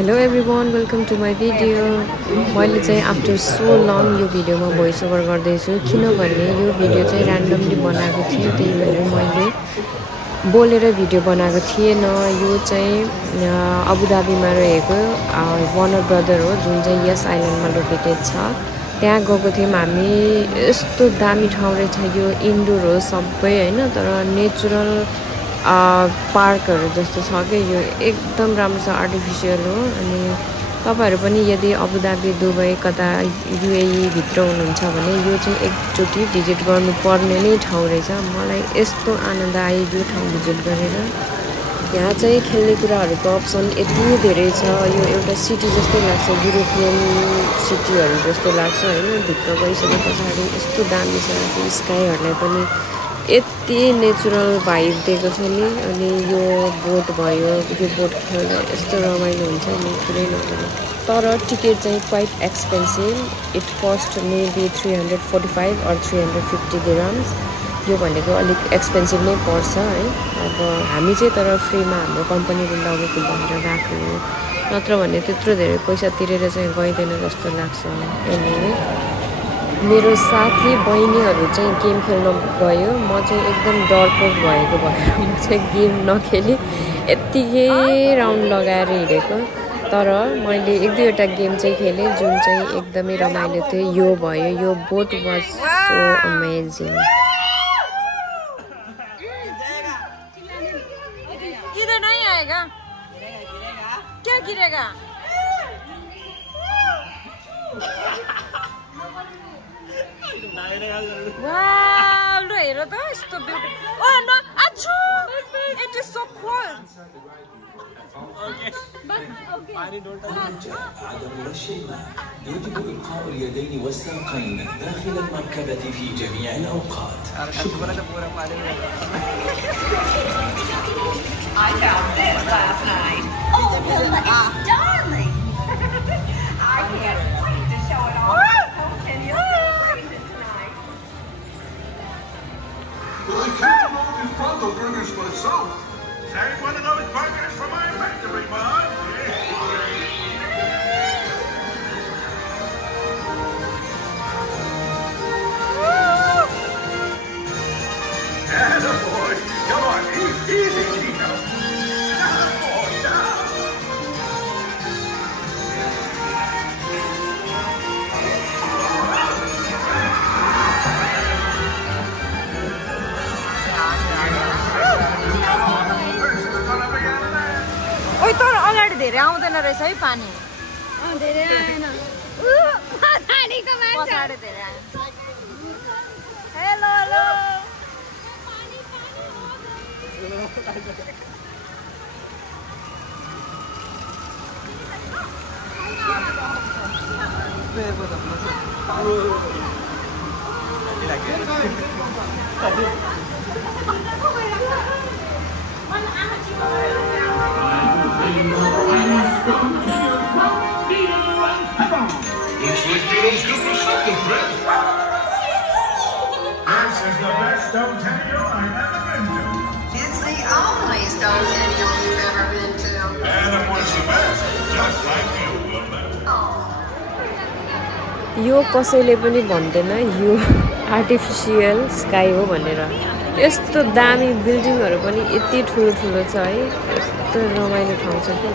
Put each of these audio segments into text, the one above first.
Hello everyone, welcome to my video. मैले चाहिँ after so long यो भिडियोमा भोइस ओभर गर्दैछु किनभने यो भिडियो चाहिँ र्यान्डमली बनाएको थिएँ, त्यही भएर मैले बोलेर भिडियो बनाएको थिएन। यो चाहिँ अबुधाबीमा रहेको वार्नर ब्रदर हो जुन चाहिँ यस आइल्यान्डमा लोकेटेड छ। त्यहाँ गएको थियौँ हामी। यस्तो दामी ठाउँ रहेछ यो, इन्डोर हो सबै हैन, तर नेचुरल पार्कहरु जस्तो छ के यो, एकदम राम्रो छ, आर्टिफिशियल हो। अनि तपाईहरु पनि यदि अबुधाबी दुबई कता युएई भित्र हुनुहुन्छ भने यो चाहिँ एकचोटी भिजिट गर्नुपर्ने नै ठाउँ रहेछ। मलाई यस्तो आनन्द आयो यो ठाउँ भिजिट गरेर। यहाँ चाहिँ खेल्ने कुराहरुको अप्सन यति धेरै छ। यो एउटा सिटी जस्तै लाग्छ, युरोपियन सिटीहरु जस्तो लाग्छ हैन। भित्र गइसकेपछि यस्तो दामी छ, त्यो स्काईहरुलाई पनि यति नेचुरल भाइब दिएको छ नि। अनि यो बोट भयो, यो बोट खेल्दा यस्तो रमाइलो हुन्छ नि, कुरै नगर्नु। तर टिकट चाहिँ quite expensive. It cost maybe 345 or 350 dirhams। यो भनेको अलिक एक्सपेन्सिभ नै पर्छ है। अब हामी चाहिँ तर फ्रीमा हाम्रो कम्पनीले लगेको भनेर गएको हो, नत्र भने त्यत्रो धेरै पैसा तिरेर चाहिँ गइदैन जस्तो लाग्छ। एनीवे मेरो साथी बहिनीहरु चाहिँ गेम खेल्न गयो, म चाहिँ एकदम डरपोक भएको भएर म चाहिँ गेम नखेली यतिकै राउन्ड लगाएर हिँडेको। तर मैले एक दुईवटा गेम चाहिँ खेलेँ जुन चाहिँ एकदमै रमाइलो थियो। यो भयो, यो बोट वाज सो अमेजिङ। इधर नहीं आएगा क्या गिरेगा? Wow, look at it, it's so beautiful. Oh no, achoo! It is so cool. Okay. عدم رش الماء. يجب إبقاء اليدين والساقين داخل المركبة في جميع الأوقات. I found this last night. Oh, Wilma, it's darling. I can't wait to show it off. I can't roll these Pronto burgers myself. Take one of those burgers from my factory, Mom. Attaboy. Come on, easy, Tito. Attaboy, now. ओइ तर अगाडि धेरै आउँदैन रहेछ है पानी। धेरै आएन। पछाडीको मान्छे पछाडि धेरै आयो। Hello hello. Looks like Tito's good for something, friend. This is the best stone patio I've ever been to. It's the only stone patio you've ever been to. And it was the best, just like you, Wilma. यो कसैले पनि भन्दैन यो artificial sky हो भनेर। यस्तो दामी बिल्डिङहरु पनि यति ठुलो ठुलो छ है, यस्तो रमाइलो ठाउँ छ के।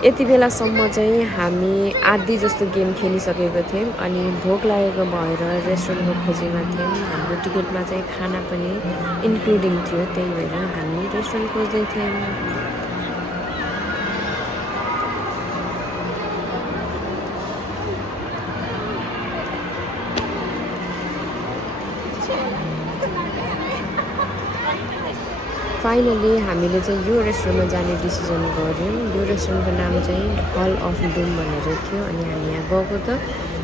यति बेलासम्म चाहिँ हामी आधी जस्तो गेम खेलिसकेको थियौँ। अनि भोक लागेको भएर रेस्टुरेन्टको खोजीमा थियौँ। हाम्रो टिकटमा चाहिँ खाना पनि इन्क्लुडिङ थियो, त्यही भएर हामी रेस्टुरेन्ट खोज्दै थियौँ। फाइनली हामीले चाहिँ यो रेस्टुरेन्टमा जाने डिसिजन गर्यौँ। यो रेस्टुरेन्टको नाम चाहिँ हल अफ डुम भनेर थियो। अनि हामी यहाँ गएको त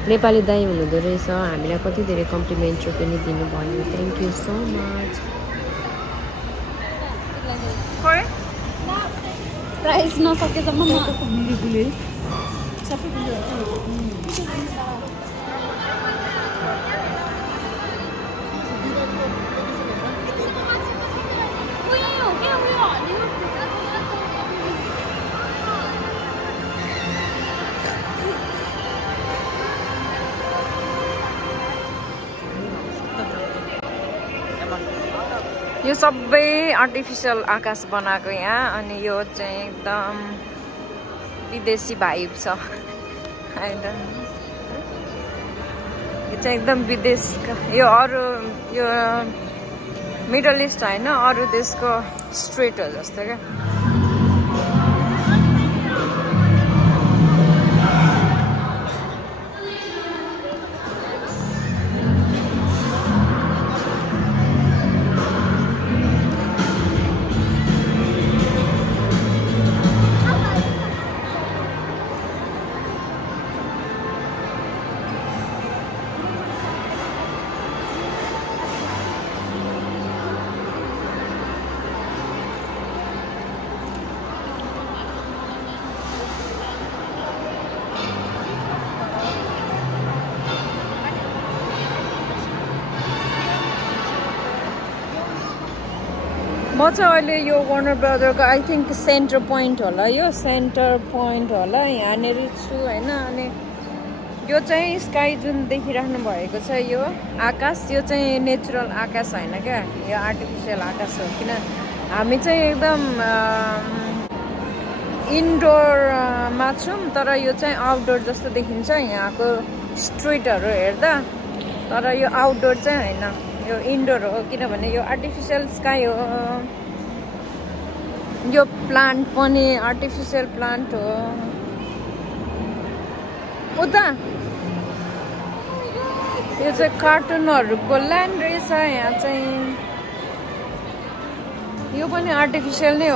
नेपाली दाइ हुनुहुँदो रहेछ, हामीलाई कति धेरै कम्प्लिमेन्टरी पनि दिनुभयो। Thank you so much. Price नसकेसम्म म यो सबै आर्टिफिसियल आकाश बनाएको यहाँ अनि यो चाहिँ एकदम विदेशी भाइब छ यो चाहिँ एकदम विदेशको यो अरू यो मिडल इस्ट होइन अरू देशको स्ट्रिट हो जस्तो क्या म चाहिँ अहिले यो वार्नर ब्रदरको आई थिङ्क सेन्टर पोइन्ट होला यो सेन्टर पोइन्ट होला यहाँनिर छु होइन अनि यो चाहिँ स्काई जुन देखिराख्नु भएको छ यो आकाश यो चाहिँ नेचुरल आकाश होइन क्या यो आर्टिफिसियल आकाश हो किन हामी चाहिँ एकदम इन्डोरमा छौँ तर यो चाहिँ आउटडोर जस्तो देखिन्छ यहाँको स्ट्रिटहरू हेर्दा तर यो आउटडोर चाहिँ होइन यो इन्डोर हो किनभने यो आर्टिफिसियल स्काई हो यो प्लान्ट पनि आर्टिफिसियल प्लान्ट हो उता यो चाहिँ कार्टुनहरूको ल्यान्ड रहेछ यहाँ चाहिँ यो पनि आर्टिफिसियल नै हो